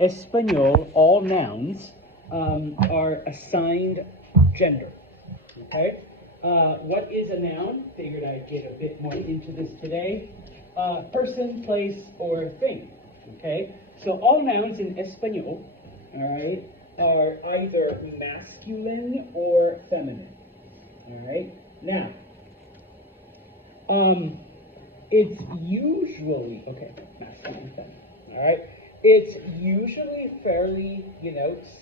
Espanol, all nouns are assigned gender. Okay? What is a noun? Figured I'd get a bit more into this today. Person, place, or thing. Okay? So all nouns in Espanol, all right, are either masculine or feminine. All right? Now, it's usually, okay, masculine, feminine. All right? It's usually fairly,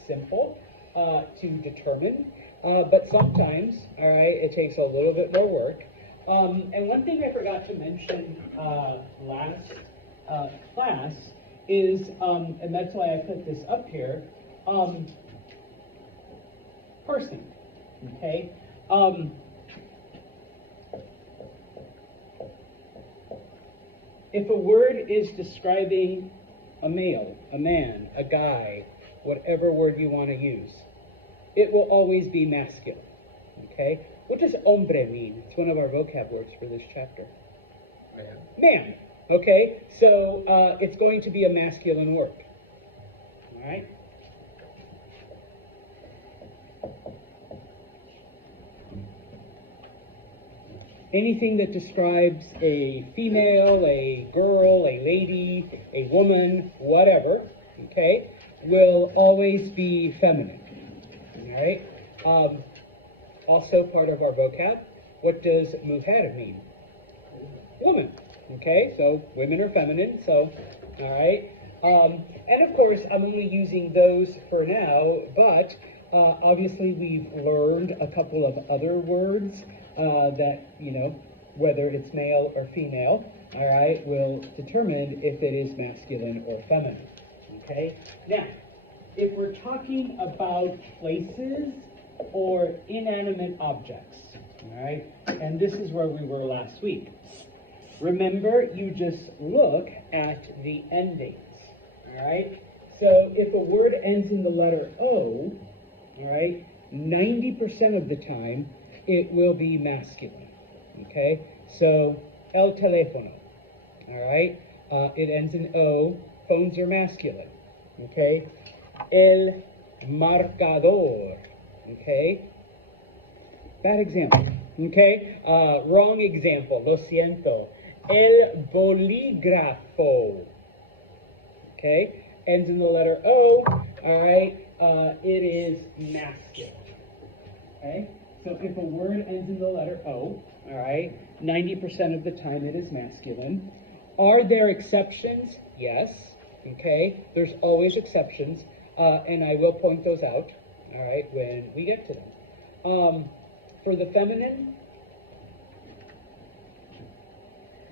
simple to determine, but sometimes, all right, it takes a little bit more work. And one thing I forgot to mention last class is, and that's why I put this up here, person, okay? If a word is describing a male, a man, a guy, whatever word you want to use, it will always be masculine, okay? What does hombre mean? It's one of our vocab words for this chapter. Man, okay? So it's going to be a masculine word, all right? Anything that describes a female, a girl, a lady, a woman, whatever, okay, will always be feminine, all right? Also part of our vocab, what does mujer mean? Woman, okay? So women are feminine, so, all right? And of course, I'm only using those for now, but obviously we've learned a couple of other words that, whether it's male or female, all right, will determine if it is masculine or feminine, okay? Now, if we're talking about places or inanimate objects, all right, and this is where we were last week. Remember, you just look at the endings, all right? So if a word ends in the letter O, all right, 90% of the time, it will be masculine, okay? So, el teléfono, all right? It ends in O, phones are masculine, okay? El marcador, okay? Bad example, okay? Wrong example, lo siento. El bolígrafo, okay? Ends in the letter O, all right? It is masculine, okay? So if a word ends in the letter O, all right, 90% of the time it is masculine. Are there exceptions? Yes, okay? There's always exceptions, and I will point those out, all right, when we get to them. For the feminine,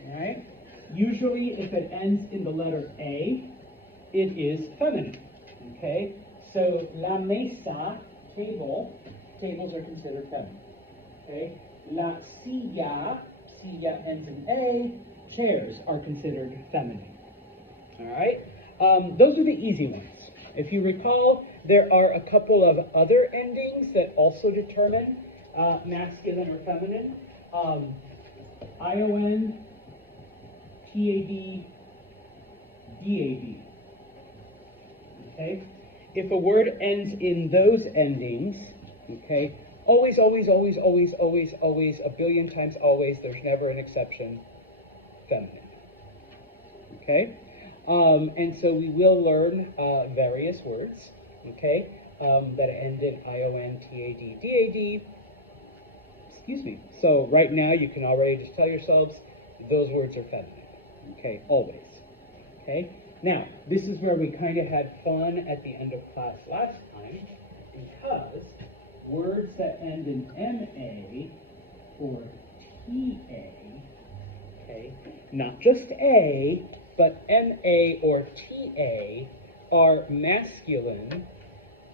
all right, usually if it ends in the letter A, it is feminine, okay? So la mesa, table, tables are considered feminine, okay? La silla, silla ends in A, chairs are considered feminine, all right? Those are the easy ones. If you recall, there are a couple of other endings that also determine masculine or feminine. ION, TAD, DAD, okay? If a word ends in those endings, okay, always, always, always, always, always, always, a billion times always, there's never an exception, feminine, okay? And so we will learn various words, okay, that end in ION, TAD, DAD, excuse me. So right now you can already just tell yourselves those words are feminine, okay, always, okay? Now, this is where we kind of had fun at the end of class last time, because words that end in MA or TA, okay, not just A, but MA or TA are masculine.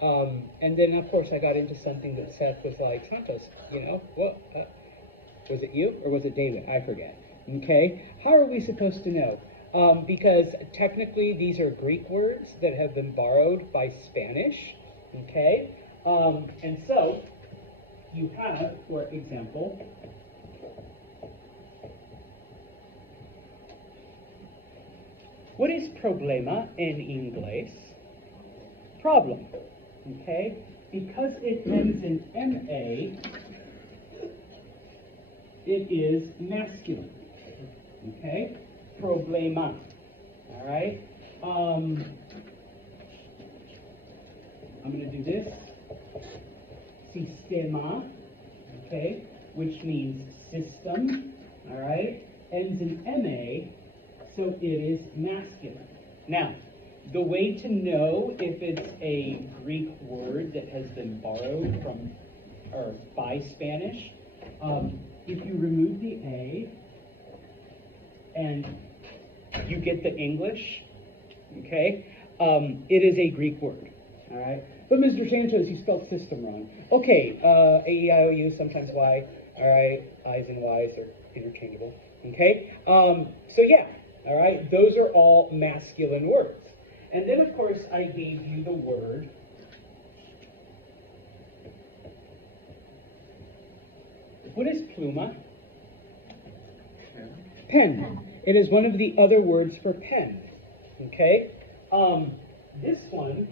And then, of course, I got into something that Seth was like, Santos, what? Was it you or was it David? I forget. Okay? How are we supposed to know? Because technically these are Greek words that have been borrowed by Spanish. Okay? And so you have, for example, what is problema in inglés? Problem, okay? Because it ends in MA, it is masculine, okay? Problema, all right? I'm going to do this. Sistema, okay, which means system, all right? Ends in MA, so it is masculine. Now, the way to know if it's a Greek word that has been borrowed from or by Spanish, if you remove the A and you get the English, okay, it is a Greek word, all right? But Mr. Santos, you spelled system wrong. Okay, A-E-I-O-U, sometimes Y, all right? I's and Y's are interchangeable, okay? So yeah, all right, those are all masculine words. And then, of course, I gave you the word what is pluma? Pen. It is one of the other words for pen, okay? This one,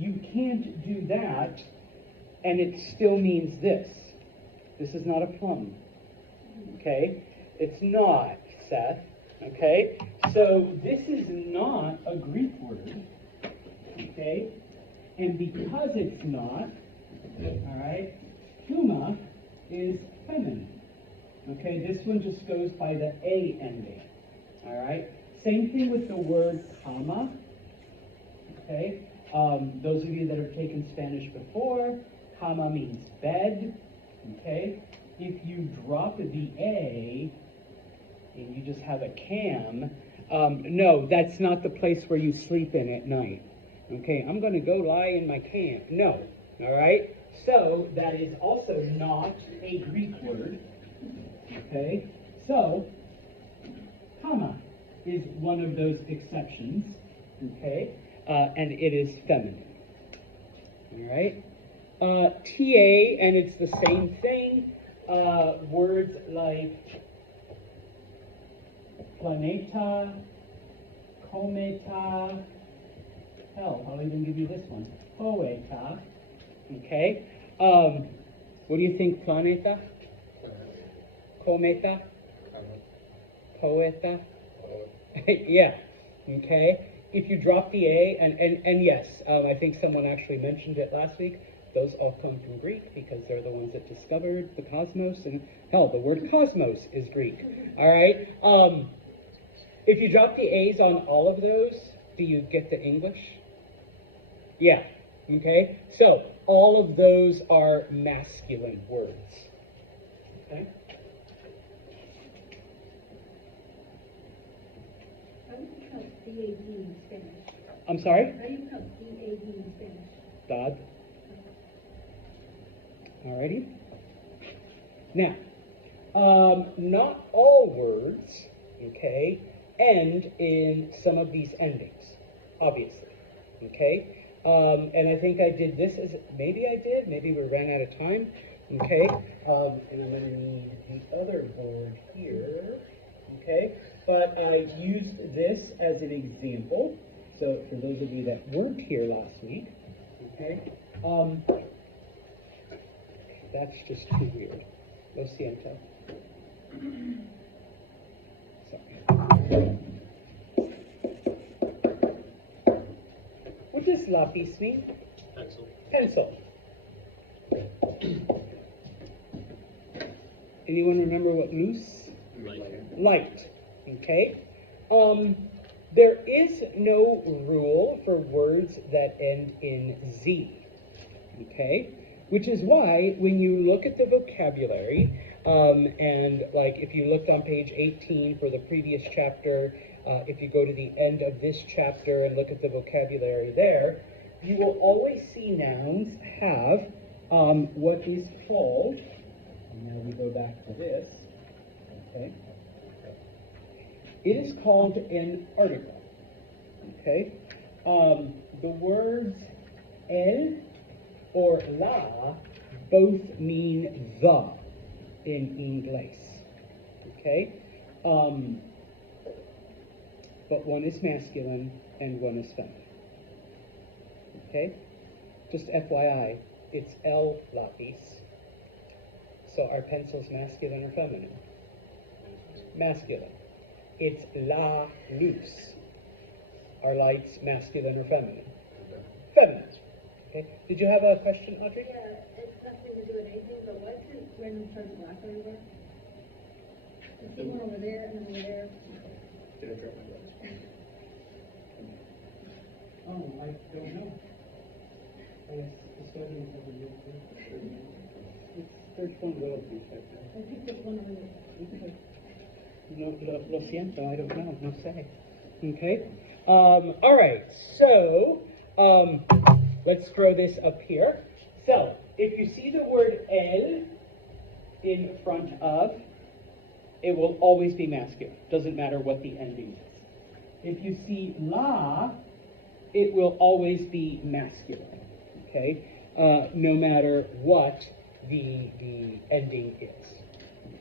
you can't do that, and it still means this. This is not a plum, okay? It's not, Seth, okay? So this is not a Greek word, okay? And because it's not, all right, pluma is feminine, okay? This one just goes by the A ending, all right? Same thing with the word cama, okay? Those of you that have taken Spanish before, cama means bed, okay? If you drop the A and you just have a cam, no, that's not the place where you sleep in at night, okay? I'm going to go lie in my cam. No, all right? So that is also not a Greek word, okay? So, comma is one of those exceptions, okay? And it is feminine, all right? TA, and it's the same thing. Words like planeta, cometa, hell, I'll even give you this one, poeta, okay? What do you think, planeta? Cometa? Poeta? Yeah, okay? If you drop the A, and yes, I think someone actually mentioned it last week, those all come from Greek because they're the ones that discovered the cosmos, and hell, the word cosmos is Greek, all right? If you drop the A's on all of those, do you get the English? Yeah, okay? So, all of those are masculine words, okay? How do you count DAD in Spanish? I'm sorry? How do you count DAD in Spanish? Dad. Alrighty. Now, not all words, okay, end in some of these endings, obviously, okay? And I think I did this as, maybe we ran out of time, okay? And I'm going to need the other board here, okay? But I used this as an example, so for those of you that weren't here last week, okay? That's just too weird. Lo siento. Sorry. What does lapis mean? Pencil. Pencil. Anyone remember what luz? Light. Light. Okay. There is no rule for words that end in Z. Okay. Which is why when you look at the vocabulary, and like if you looked on page 18 for the previous chapter, if you go to the end of this chapter and look at the vocabulary there, you will always see nouns have what is called, and now we go back to this, okay, it is called an article, okay? The words el or la both mean the in English, okay? But one is masculine and one is feminine, Okay? Just FYI, it's el lápiz. So our pencil's masculine or feminine? Masculine. It's la luz. Our lights, masculine or feminine? Feminine. Okay. Did you have a question, Audrey? Yeah, it's nothing to do with anything, but why does random start black everywhere? I see one over there and then over there. Did I drop my glasses? Oh, I don't know. Search one will be I picked up one over there. No, lo siento, I don't know, no sé. Okay. All right, so let's throw this up here. So, if you see the word el in front of, it will always be masculine. Doesn't matter what the ending is. If you see la, it will always be masculine. Okay, no matter what the ending is.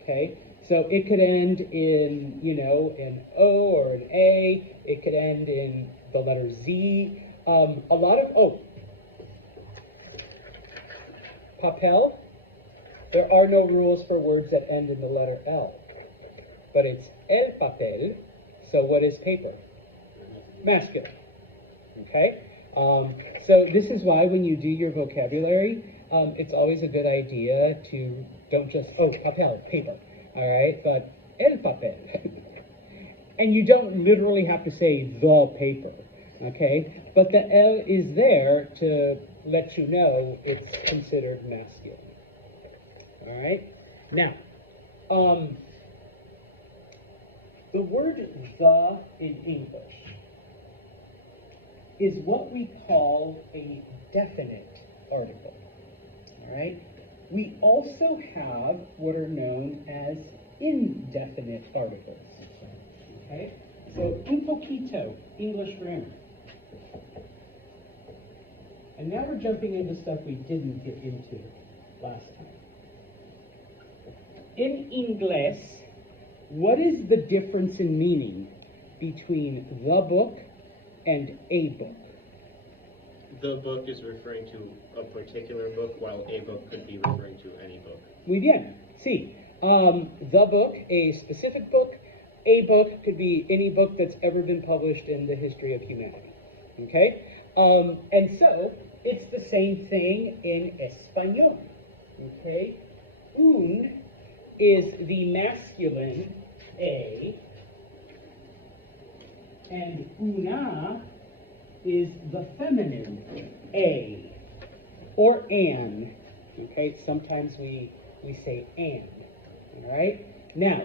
Okay, so it could end in, you know, an O or an A. It could end in the letter Z. A lot of papel. There are no rules for words that end in the letter L, but it's el papel. So what is paper? Masculine. Okay. So this is why when you do your vocabulary, it's always a good idea to don't just, papel, paper, all right, but el papel. And you don't literally have to say the paper, okay? But the L is there to let you know it's considered masculine, all right? Now, the word the in English is what we call a definite article, all right? We also have what are known as indefinite articles, okay? So, un poquito, English grammar. And now we're jumping into stuff we didn't get into last time. In Inglés, what is the difference in meaning between the book and a book? The book is referring to a particular book, while a book could be referring to any book. Muy bien. Sí. The book, a specific book. A book could be any book that's ever been published in the history of humanity. Okay? And so, it's the same thing in Español. Okay? Un is the masculine a, and una is the feminine a, or an. Okay? Sometimes we say an. All right? Now,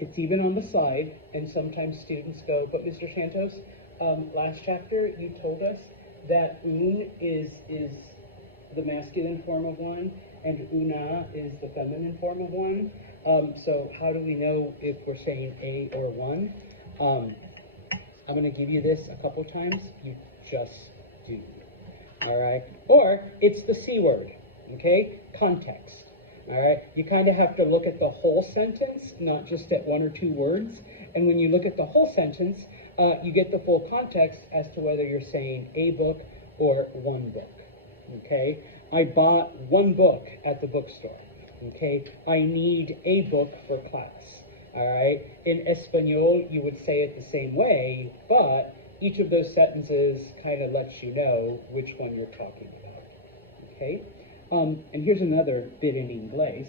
it's even on the side, and sometimes students go, but Mr. Santos, last chapter you told us that un is the masculine form of one, and una is the feminine form of one. So how do we know if we're saying a or one? I'm going to give you this a couple times. You just do. All right? Or it's the C word, okay? Context. All right? You kind of have to look at the whole sentence, not just at one or two words. And when you look at the whole sentence, you get the full context as to whether you're saying a book or one book. Okay? I bought one book at the bookstore. Okay? I need a book for class. All right? In Espanol, you would say it the same way, but each of those sentences kind of lets you know which one you're talking about. Okay? And here's another bit in Inglés.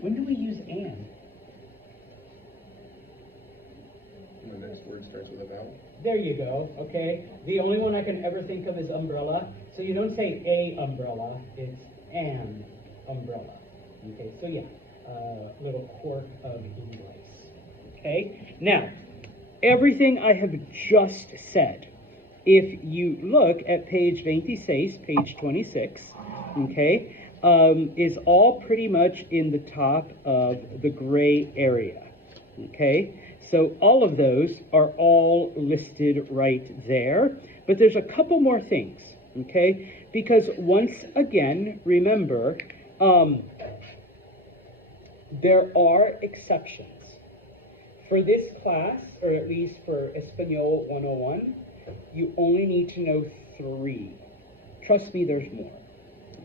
When do we use an? When the next word starts with a vowel. There you go, okay? The only one I can ever think of is umbrella. So you don't say a umbrella, it's an umbrella. Okay, so yeah, little quirk of English. Okay, now, everything I have just said, if you look at page 26, page 26, okay, is all pretty much in the top of the gray area, okay? So all of those are all listed right there, but there's a couple more things, okay? Because once again, remember, there are exceptions. for this class, or at least for Espanol 101, you only need to know 3. Trust me, there's more.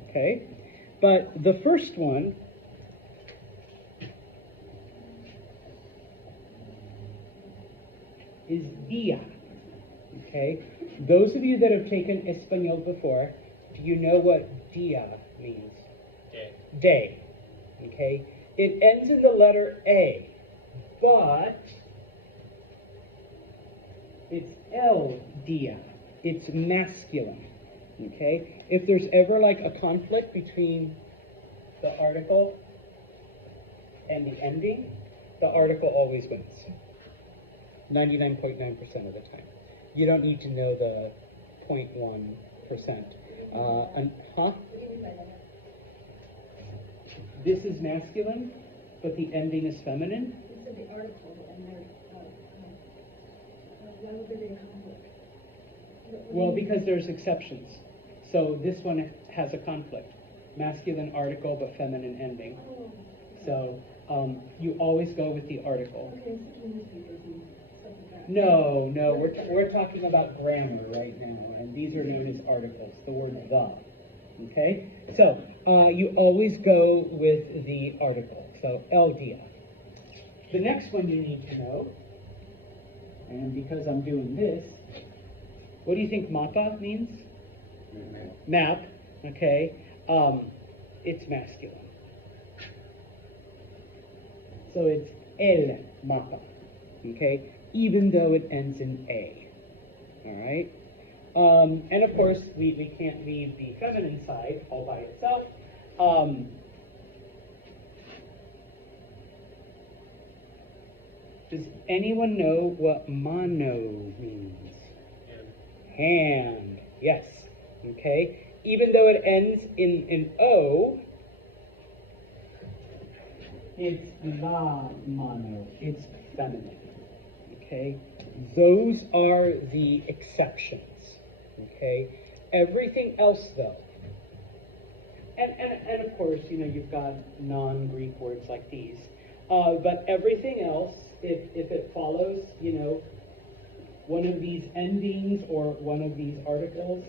Okay? But the first one is día. Okay? Those of you that have taken Espanol before, do you know what día means? Day. Day. Okay? It ends in the letter A, but it's el día. It's masculine. Okay? If there's ever like a conflict between the article and the ending, the article always wins. 99.9% of the time. You don't need to know the 0.1%. What do you mean by that? This is masculine, but the ending is feminine. You said the article, and they're, why would there be a conflict? What do Well, you mean? because there's exceptions. So this one has a conflict. Masculine article, but feminine ending. Oh, So you always go with the article. okay, I'm thinking newspapers and stuff like that. No, we're talking about grammar right now, and these are known as articles, the word the. Okay? So you always go with the article. So el día. The next one you need to know, and because I'm doing this, what do you think mapa means? Map. Okay? It's masculine. So it's el mapa. Okay? Even though it ends in A. Alright? And of course, we can't leave the feminine side all by itself. Does anyone know what mano means? Hand. Yes. Okay? Even though it ends in O, it's la mano. It's feminine. Okay? Those are the exceptions. Okay? Everything else, though, and of course, you know, you've got non-Greek words like these, but everything else, if it follows, you know, one of these endings or one of these articles,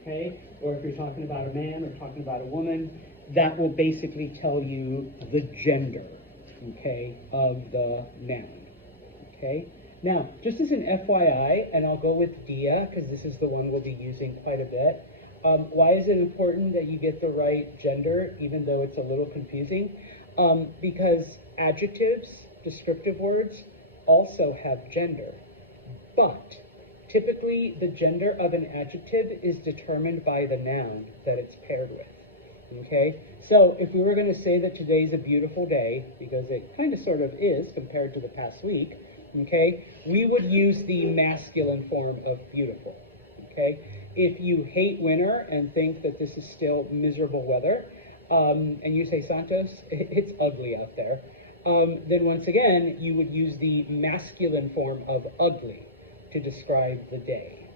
okay, or if you're talking about a man or talking about a woman, that will basically tell you the gender, okay, of the noun, okay? Now, just as an FYI, and I'll go with dia, because this is the one we'll be using quite a bit, why is it important that you get the right gender, even though it's a little confusing? Because adjectives, descriptive words, also have gender. But typically, the gender of an adjective is determined by the noun that it's paired with. Okay? So, if we were going to say that today's a beautiful day, because it kind of sort of is compared to the past week, okay, we would use the masculine form of beautiful. Okay? If you hate winter and think that this is still miserable weather, and you say, Santos, it's ugly out there, then once again, you would use the masculine form of ugly to describe the day.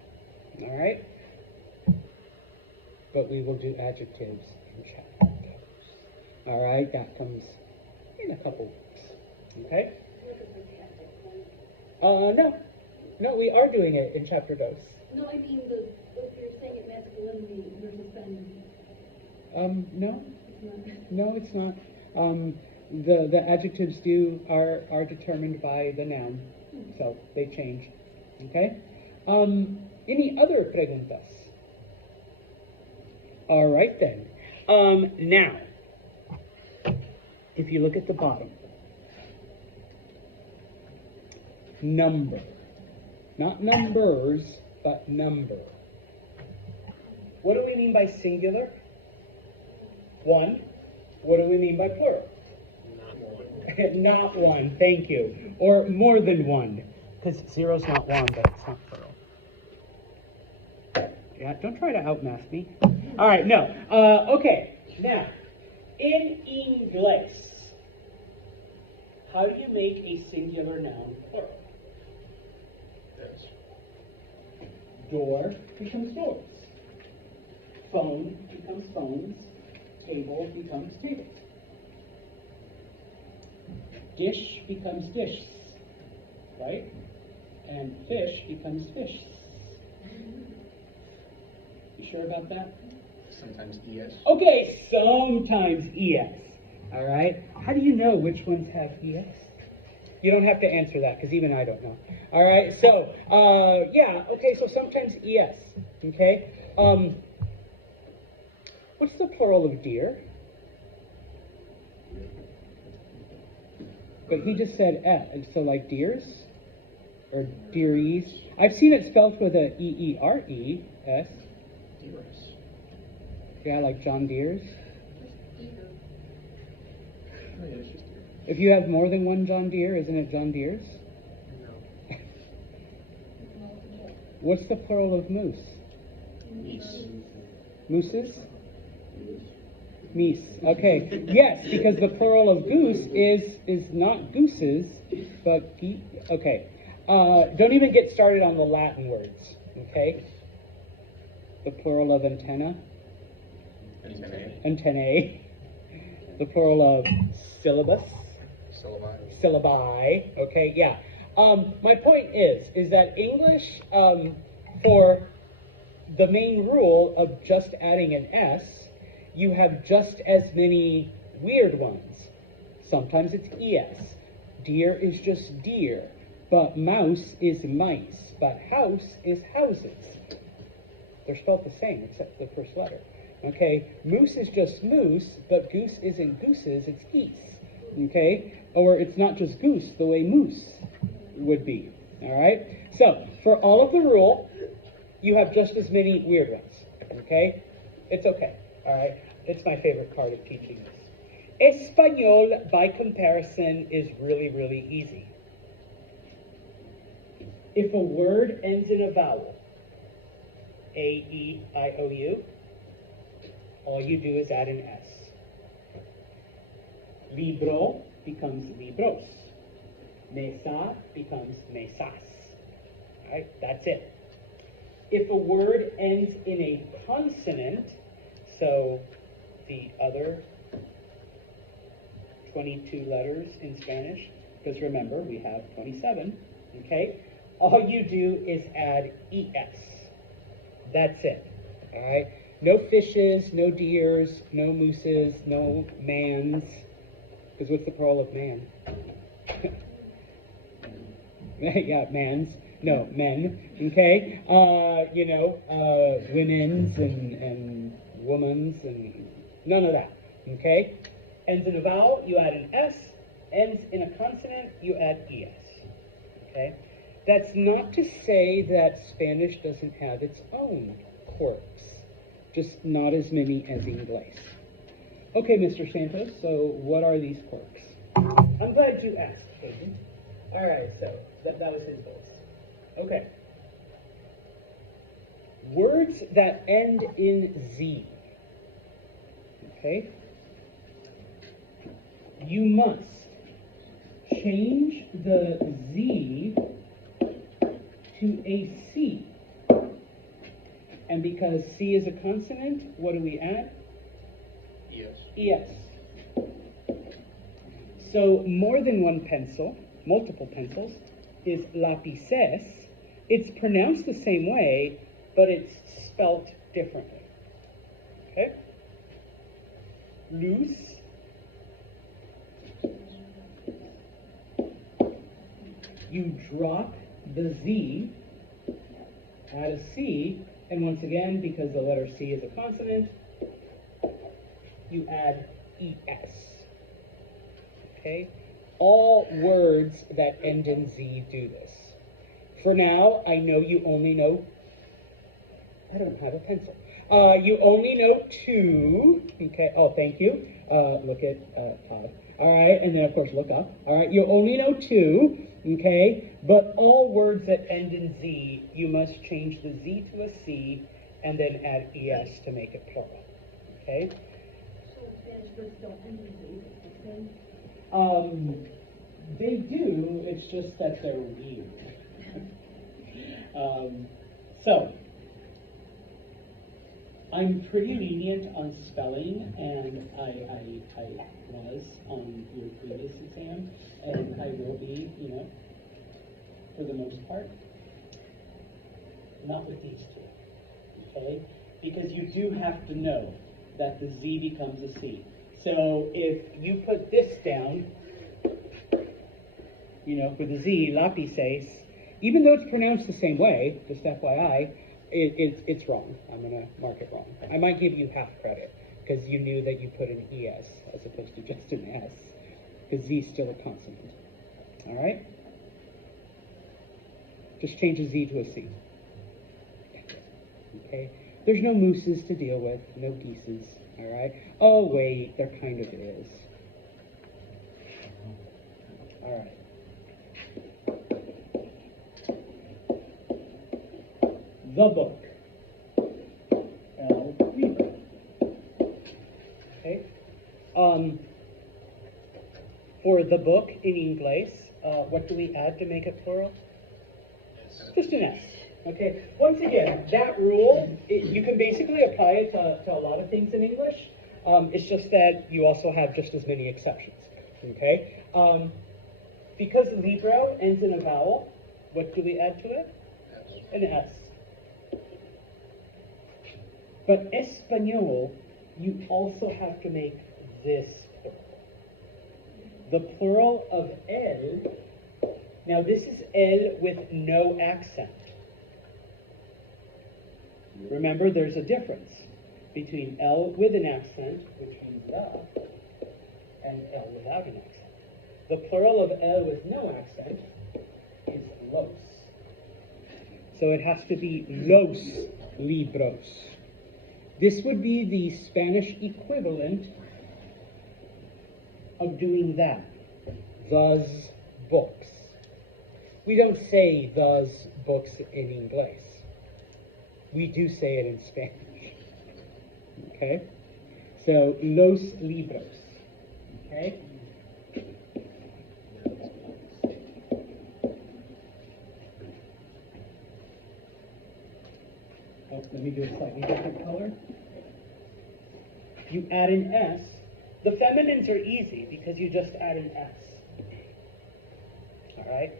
All right? But we will do adjectives in chapter. All right? That comes in a couple weeks. Okay? No, we are doing it in chapter dos. No, I mean, what you're saying it masculinely versus feminine. No, It's not. no, it's not. The adjectives are determined by the noun, so they change. Okay. Any other preguntas? All right then. Now, if you look at the bottom, number, not numbers, but number. What do we mean by singular? One. What do we mean by plural? Not one. Not one, thank you. Or more than one, because zero's not one, but it's not plural. Yeah, don't try to outmath me. All right, no. Okay, now, in English, how do you make a singular noun plural? Yes. Door becomes doors. Phone becomes phones. Table becomes tables. Dish becomes dishes. right? And fish becomes fish. You sure about that? Sometimes ES. Okay, sometimes ES. All right. How do you know which ones have ES? You don't have to answer that because even I don't know. All right. So, yeah. Okay. So sometimes ES. Okay. What's the plural of deer? But he just said S. So like deers or dearies. I've seen it spelled with a EERES. Dearest. Yeah, like John Deere's. Oh, yeah, it's just deer. If you have more than one John Deere, isn't it John Deere's? No. What's the plural of moose? Meese. Mooses? Meese. Okay. Yes, because the plural of goose is not gooses, but okay. Don't even get started on the Latin words. Okay. The plural of antenna. Antennae. Antennae. The plural of syllabus. Syllabi. Syllabi. Okay. Yeah. My point is that English, for the main rule of just adding an S, you have just as many weird ones. Sometimes it's ES. Deer is just deer, but mouse is mice, but house is houses. They're spelled the same except the first letter. Okay, moose is just moose, but goose isn't gooses, it's geese. Okay, or it's not just goose the way moose would be. All right, so for all of the rule, you have just as many weird ones. Okay, it's okay. All right, it's my favorite part of teaching this. Espanol, by comparison, is really, really easy. If a word ends in a vowel, A-E-I-O-U, all you do is add an S. Libro becomes libros. Mesa becomes mesas. All right, that's it. If a word ends in a consonant, so the other 22 letters in Spanish, because remember, we have 27, okay? All you do is add ES. That's it, all right? No fishes, no deers, no mooses, no mans, because what's the plural of man? Yeah, mans. No, men, okay? Women's and woman's and none of that, okay? Ends in a vowel, you add an S. Ends in a consonant, you add ES, okay? That's not to say that Spanish doesn't have its own quirks, just not as many as English. Okay, Mr. Santos, so what are these quirks? I'm glad you asked, Hayden. All right, so that was his voice. Okay. Words that end in Z. Okay. You must change the Z to a C. And because C is a consonant, what do we add? ES. ES. So more than one pencil, multiple pencils, is lapices. It's pronounced the same way, but it's spelt differently. Okay? Luz. You drop the Z, add a C, and once again, because the letter C is a consonant, you add ES. Okay? All words that end in Z do this. For now, I know you only know, I don't have a pencil. You only know two. Okay, oh, thank you. Look at Todd. All right, and then of course look up. All right, you only know two, okay? But all words that end in Z, you must change the Z to a C and then add ES to make it plural, okay? So Spanish words don't end in Z, it's the same. They do, it's just that they're weird. So, I'm pretty lenient on spelling, and I was on your previous exam, and I will be, for the most part. Not with these two, okay? Because you do have to know that the Z becomes a C. So if you put this down, for the Z, lápices, even though it's pronounced the same way, just FYI, it's wrong. I'm going to mark it wrong. I might give you half credit because you knew that you put an ES as opposed to just an S, because Z is still a consonant. All right? Just change a Z to a C. Okay? There's no mooses to deal with, no geeses. All right? Oh, wait, there kind of is. All right. The book. El libro. Okay? For the book in English, what do we add to make it plural? Just an S. Okay? Once again, that rule, you can basically apply it to a lot of things in English. It's just that you also have just as many exceptions. Okay? Because libro ends in a vowel, what do we add to it? An S. But Espanol, you also have to make this plural. The plural of el, now this is el with no accent. Remember, there's a difference between el with an accent, which means the, and el without an accent. The plural of el with no accent is los. So it has to be los libros. This would be the Spanish equivalent of doing that. Those books. We don't say those books in English. We do say it in Spanish. Okay? So, los libros. Okay? Oh, let me do a slightly different color. You add an S. The feminines are easy because you just add an S. All right?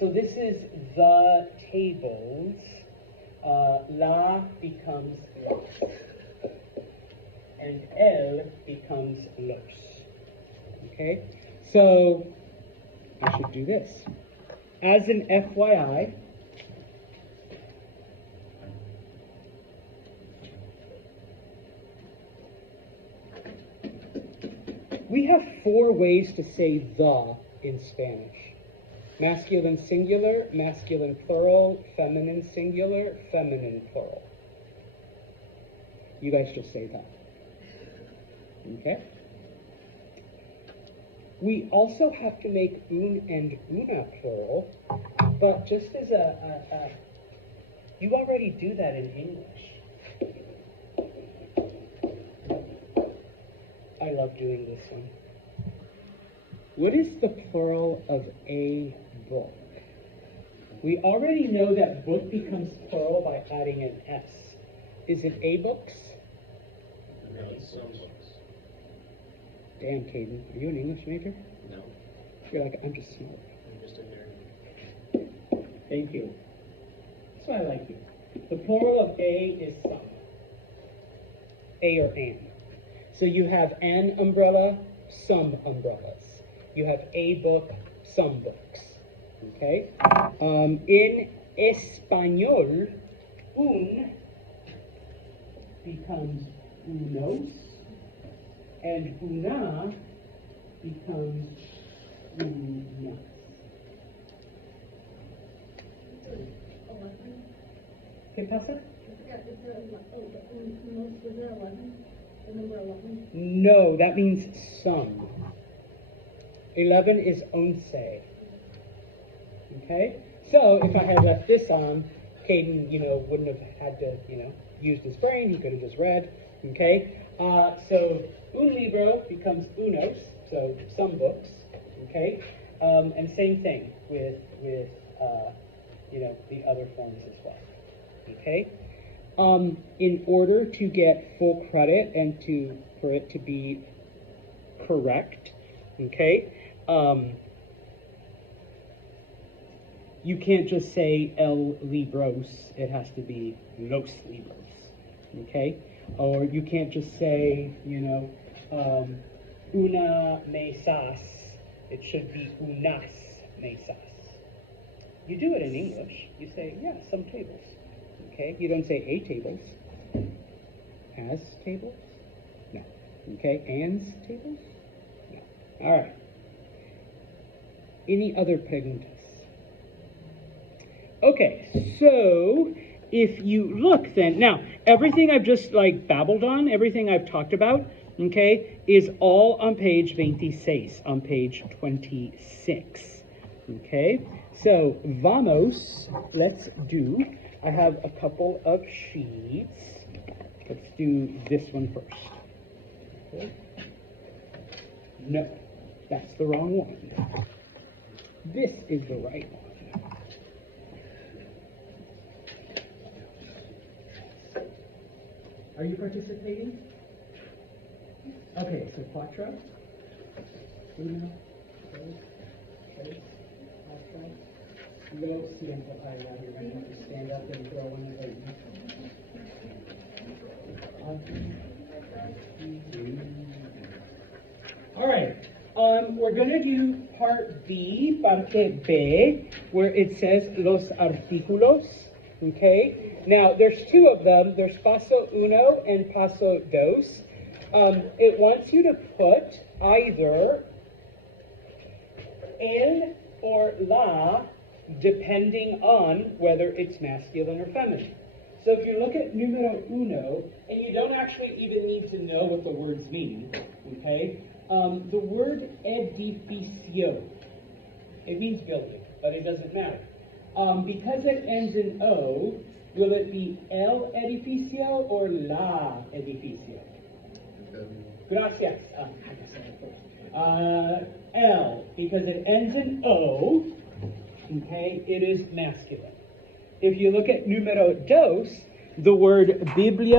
So this is the tables. La becomes las. And el becomes los. Okay? So I should do this. As an FYI, we have 4 ways to say the in Spanish. Masculine singular, masculine plural, feminine singular, feminine plural. You guys just say that. Okay? We also have to make un and una plural, but just as you already do that in English. I love doing this one. What is the plural of a book? We already know that book becomes plural by adding an S. Is it a books? No, it's some books. Damn, Caden, are you an English major? No, You're like, I'm just smart. I'm just a nerd. Thank you. That's why I like you. The plural of a is some. A or an. So you have an umbrella, some umbrellas. You have a book, some books. Okay? In Español, un becomes unos, and una becomes unas. 11. ¿Qué pasa? Was there 11? The number 11? No, that means some. 11 is once. Okay? So if I had left this on, Caden, wouldn't have had to, use his brain. He could have just read. Okay? So un libro becomes unos, so some books. Okay? And same thing with the other forms as well. Okay? In order to get full credit and for it to be correct, okay, You can't just say el libros, it has to be los libros, okay? Or you can't just say, una mesas, it should be unas mesas. You do it in English. You say, yeah, some tables, okay? You don't say a tables. As tables? No. Okay, ands tables? No. All right. Any other preguntas? Okay, so if you look then, now, everything I've just babbled on, everything I've talked about, okay, is all on page 26, on page 26, okay? So, vamos, let's do, I have a couple of sheets. Let's do this one first. Okay. No, that's the wrong one. This is the right one. Are you participating? Okay, so cuatro. Uno, dos, tres, cuatro. Lo siento, you're going to have to stand up and throw one of those. All right, we're going to do part B, parte B, where it says los artículos, okay? Now, there's two of them. There's paso uno and paso dos. It wants you to put either el or la, depending on whether it's masculine or feminine. So if you look at numero uno, and you don't actually even need to know what the words mean, okay? The word edificio, it means building, but it doesn't matter. Because it ends in O, will it be el edificio or la edificio? Gracias. El, because it ends in O, okay, it is masculine. If you look at numero dos, the word biblioteca